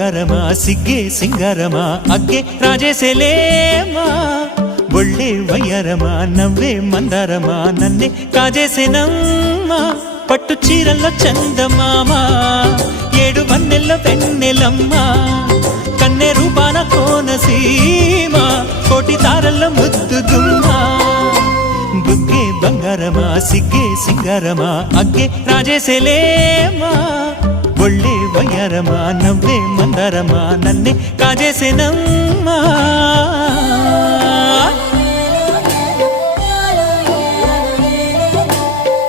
బంగారమా సిగ్గే సింగారమా అగ్గే రాజేసేలేమా ఒళ్ళే వయ్యారమా నవ్వే మందారమా నన్నే కాజేసేనమ్మా పట్టు చీరల్లో చందమామా ఏడు వన్నెల్లో వెన్నెలమ్మా కన్నె రూపాన కోనసీమ కోటి తారల్లో ముద్దుగుమ్మా బుగ్గే బంగారమా సిగ్గే సింగారమా అగ్గే రాజేసేలేమా ఒళ్ళే వయ్యారమా నవ్వే మందారమా నన్నే కాజేసేనమ్మా